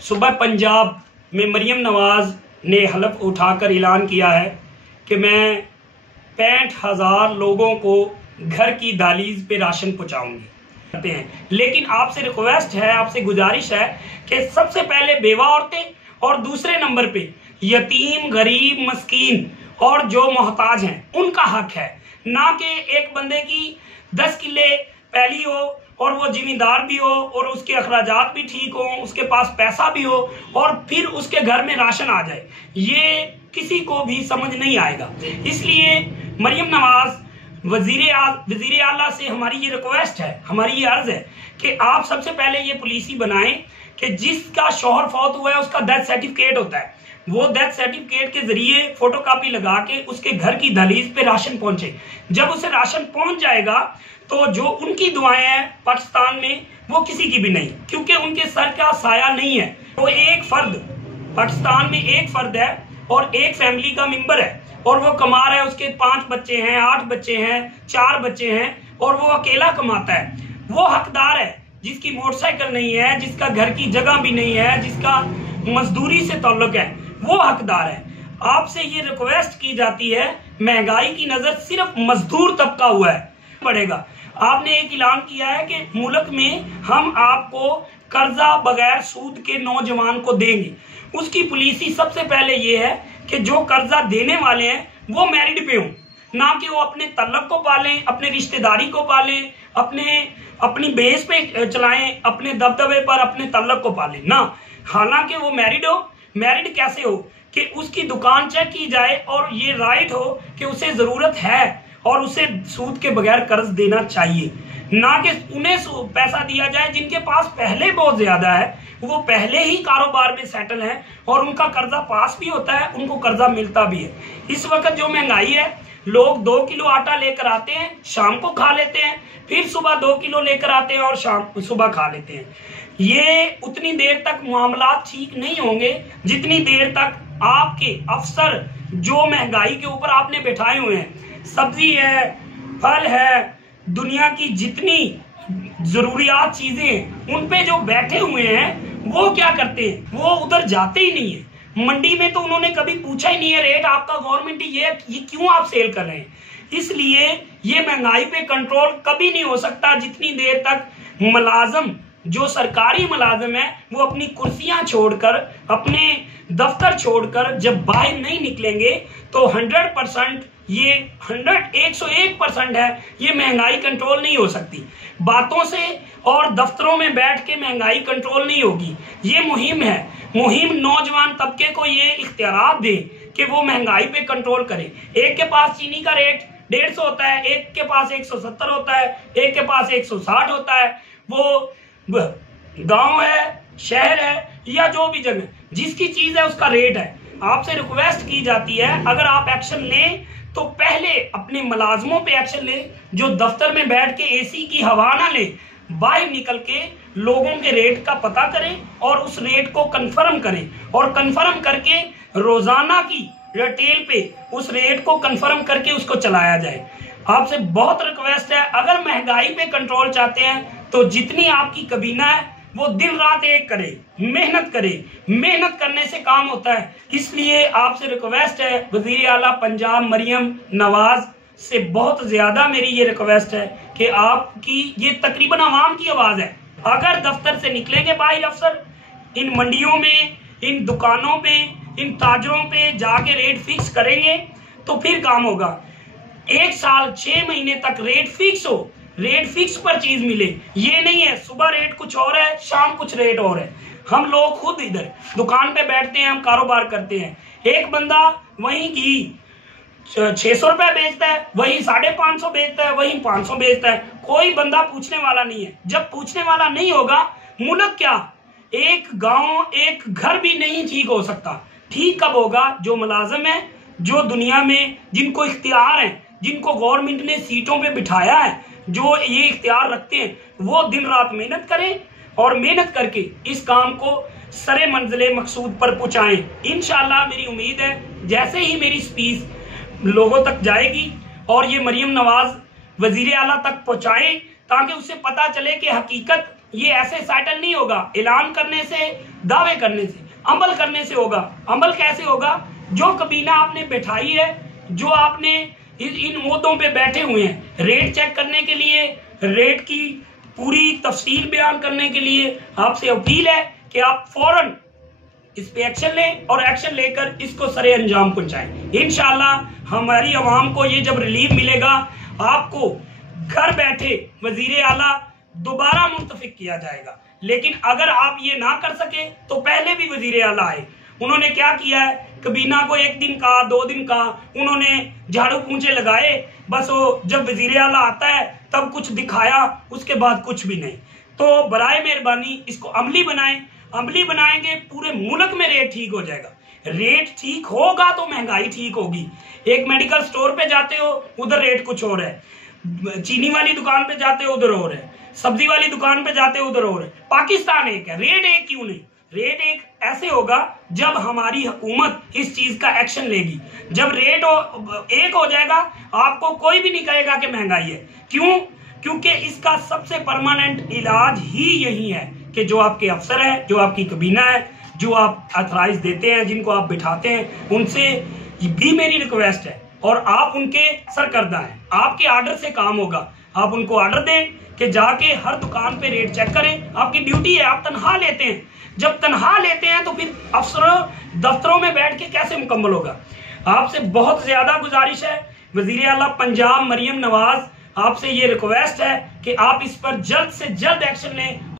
सुबह पंजाब में मरियम नवाज ने हलफ उठाकर ऐलान किया है कि मैं 65,000 लोगों को घर की दहलीज पे राशन पहुंचाऊंगी। लेकिन आपसे रिक्वेस्ट है, आपसे गुजारिश है कि सबसे पहले बेवा औरतें और दूसरे नंबर पे यतीम, गरीब, मस्कीन और जो मोहताज हैं उनका हक है। ना कि एक बंदे की 10 किले पैली हो और वो जिम्मेदार भी हो और उसके अखराजात भी ठीक हो, उसके पास पैसा भी हो और फिर उसके घर में राशन आ जाए, ये किसी को भी समझ नहीं आएगा। इसलिए मरियम नवाज वजीर आला से हमारी ये रिक्वेस्ट है, हमारी ये अर्ज है कि आप सबसे पहले ये पॉलिसी बनाएं कि जिसका शौहर फौत हुआ है उसका डेथ सर्टिफिकेट होता है, वो डेथ सर्टिफिकेट के जरिए फोटोकॉपी लगा के उसके घर की दहलीज पे राशन पहुंचे। जब उसे राशन पहुंच जाएगा तो जो उनकी दुआएं हैं पाकिस्तान में वो किसी की भी नहीं, क्योंकि उनके सर का साया नहीं है। वो एक फर्द पाकिस्तान में एक फर्द है और एक फैमिली का मेंबर है और वो कमा रहा है, उसके 5 बच्चे हैं, 8 बच्चे हैं, 4 बच्चे हैं और वो अकेला कमाता है। वो हकदार है जिसकी मोटरसाइकिल नहीं है, जिसका घर की जगह भी नहीं है, जिसका मजदूरी से ताल्लुक है, वो हकदार है। आपसे ये रिक्वेस्ट की जाती है, महंगाई की नजर सिर्फ मजदूर तबका हुआ है पड़ेगा। आपने एक ऐलान किया है कि मुल्क में हम आपको कर्जा बगैर सूद के नौजवान को देंगे। उसकी पॉलिसी सबसे पहले ये है कि जो कर्जा देने वाले हैं वो मैरिड पे हों, ना कि वो अपने तल्लक को पालें, अपने रिश्तेदारी को पालें, अपनी बेस पे चलाएं, अपने दबदबे पर अपने तल्लक को पालें ना। हालांकि वो मैरिड हो। मैरिड कैसे हो कि उसकी दुकान चेक की जाए और ये राइट हो कि उसे जरूरत है और उसे सूद के बगैर कर्ज देना चाहिए, ना कि उन्हें पैसा दिया जाए जिनके पास पहले बहुत ज्यादा है, वो पहले ही कारोबार में सेटल है और उनका कर्जा पास भी होता है, उनको कर्जा मिलता भी है। इस वक्त जो महंगाई है, लोग 2 किलो आटा लेकर आते हैं, शाम को खा लेते हैं, फिर सुबह 2 किलो लेकर आते हैं और सुबह खा लेते हैं। ये उतनी देर तक मामला ठीक नहीं होंगे जितनी देर तक आपके अफसर जो महंगाई के ऊपर आपने बैठाए हुए हैं, सब्जी है, फल है, दुनिया की जितनी जरूरियात चीजें उन पे जो बैठे हुए हैं, वो क्या करते हैं, वो उधर जाते ही नहीं है। मंडी में तो उन्होंने कभी पूछा ही नहीं है रेट आपका, गवर्नमेंट ये क्यों आप सेल कर रहे हैं। इसलिए ये महंगाई पे कंट्रोल कभी नहीं हो सकता जितनी देर तक मुलाजम, जो सरकारी मुलाजिम है, वो अपनी कुर्सियां छोड़कर, अपने दफ्तर छोड़कर जब बाहर नहीं निकलेंगे तो 100% ये 101% है, ये महंगाई कंट्रोल नहीं हो सकती। बातों से और दफ्तरों में बैठ के महंगाई कंट्रोल नहीं होगी। ये मुहिम है, मुहिम नौजवान तबके को ये इख्तियारात दे कि वो महंगाई पे कंट्रोल करे। एक के पास चीनी का रेट 150 होता है, एक के पास 170 होता है, एक के पास 160 होता है। वो गांव है, शहर है या जो भी जगह, जिसकी चीज है उसका रेट है। आपसे रिक्वेस्ट की जाती है, अगर आप एक्शन लें तो पहले अपने मुलाजमों पे एक्शन लें, जो दफ्तर में बैठ के एसी की हवा ना ले, बाहर निकल के लोगों के रेट का पता करें और उस रेट को कंफर्म करें और कंफर्म करके रोजाना की रिटेल पे उस रेट को कंफर्म करके उसको चलाया जाए। आपसे बहुत रिक्वेस्ट है, अगर महंगाई पे कंट्रोल चाहते हैं तो जितनी आपकी कबीना है वो दिन रात एक करे, मेहनत करे। मेहनत करने से काम होता है। इसलिए आपसे रिक्वेस्ट है, वजीर आला पंजाब मरियम नवाज से बहुत ज्यादा मेरी ये रिक्वेस्ट है कि आपकी ये तकरीबन आवाम की आवाज है। अगर दफ्तर से निकलेंगे बाहर अफसर, इन मंडियों में, इन दुकानों पे, इन ताजरों पे जाके रेट फिक्स करेंगे तो फिर काम होगा। 1 साल 6 महीने तक रेट फिक्स हो, रेट फिक्स पर चीज मिले। ये नहीं है सुबह रेट कुछ और है, शाम कुछ रेट और है। हम लोग खुद इधर दुकान पे बैठते हैं, हम कारोबार करते हैं, एक बंदा वहीं घी 600 रुपए बेचता है, वही 550 बेचता है, वही 500 बेचता है। कोई बंदा पूछने वाला नहीं है। जब पूछने वाला नहीं होगा, मुल्क क्या, एक गांव, एक घर भी नहीं ठीक हो सकता। ठीक कब होगा? जो मुलाजिम है, जो दुनिया में जिनको इख्तियार है, जिनको गवर्नमेंट ने सीटों पे बिठाया है, जो ये इख्तियार रखते हैं, वो दिन रात मेहनत करें और मेहनत करके इस काम को सरे मंजिले मकसूद पर पहुंचाएं। इंशाअल्लाह मेरी उम्मीद है जैसे ही मेरी स्पीच लोगों तक जाएगी और ये मरियम नवाज वजीर आला तक पहुंचाएं, ताकि उसे पता चले कि हकीकत ये ऐसे सेटल नहीं होगा ऐलान करने से, दावे करने से, अमल करने से होगा। अमल कैसे होगा? जो कबीना आपने बैठाई है, जो आपने इन ओहदों पे बैठे हुए हैं, रेट चेक करने के लिए, रेट की पूरी तफसील बयान करने के लिए आपसे अपील है कि आप फौरन इस पे एक्शन लें और एक्शन लेकर इसको सरे अंजाम पहुंचाएं। इंशाअल्लाह हमारी आवाम को ये जब रिलीफ मिलेगा, आपको घर बैठे वजीर आला दोबारा मुंतखब किया जाएगा। लेकिन अगर आप ये ना कर सके तो पहले भी वजीर आला आए, उन्होंने क्या किया है, कबीना को 1 दिन का 2 दिन का उन्होंने झाड़ू पूंछे लगाए, बस वो जब वजीर आला आता है तब कुछ दिखाया, उसके बाद कुछ भी नहीं। तो बराए मेहरबानी इसको अमली बनाएं। अमली बनाएंगे पूरे मुल्क में रेट ठीक हो जाएगा। रेट ठीक होगा तो महंगाई ठीक होगी। एक मेडिकल स्टोर पे जाते हो उधर रेट कुछ और है, चीनी वाली दुकान पे जाते हो उधर और है, सब्जी वाली दुकान पे जाते हो उधर और है। पाकिस्तान एक है, रेट एक क्यों नहीं? रेट एक ऐसे होगा जब हमारी हुकूमत इस चीज का एक्शन लेगी। जब रेट एक हो जाएगा आपको कोई भी नहीं कहेगा कि महंगाई है। क्यों? क्योंकि इसका सबसे परमानेंट इलाज ही यही है कि जो आपके अफसर हैं, जो आपकी कबीना है, जो आप अथराइज देते हैं, जिनको आप बिठाते हैं, उनसे भी मेरी रिक्वेस्ट है और आप उनके सरकर्दा हैं, आपके आर्डर से काम होगा। आप उनको आर्डर दें कि जाके हर दुकान पे रेट चेक करें। आपकी ड्यूटी है, आप तनख्वाह लेते हैं। जब तनख्वाह लेते हैं तो फिर अफसरों दफ्तरों में बैठ के कैसे मुकम्मल होगा? आपसे बहुत ज्यादा गुजारिश है, वजीर आला पंजाब मरियम नवाज, आपसे ये रिक्वेस्ट है कि आप इस पर जल्द से जल्द एक्शन लें।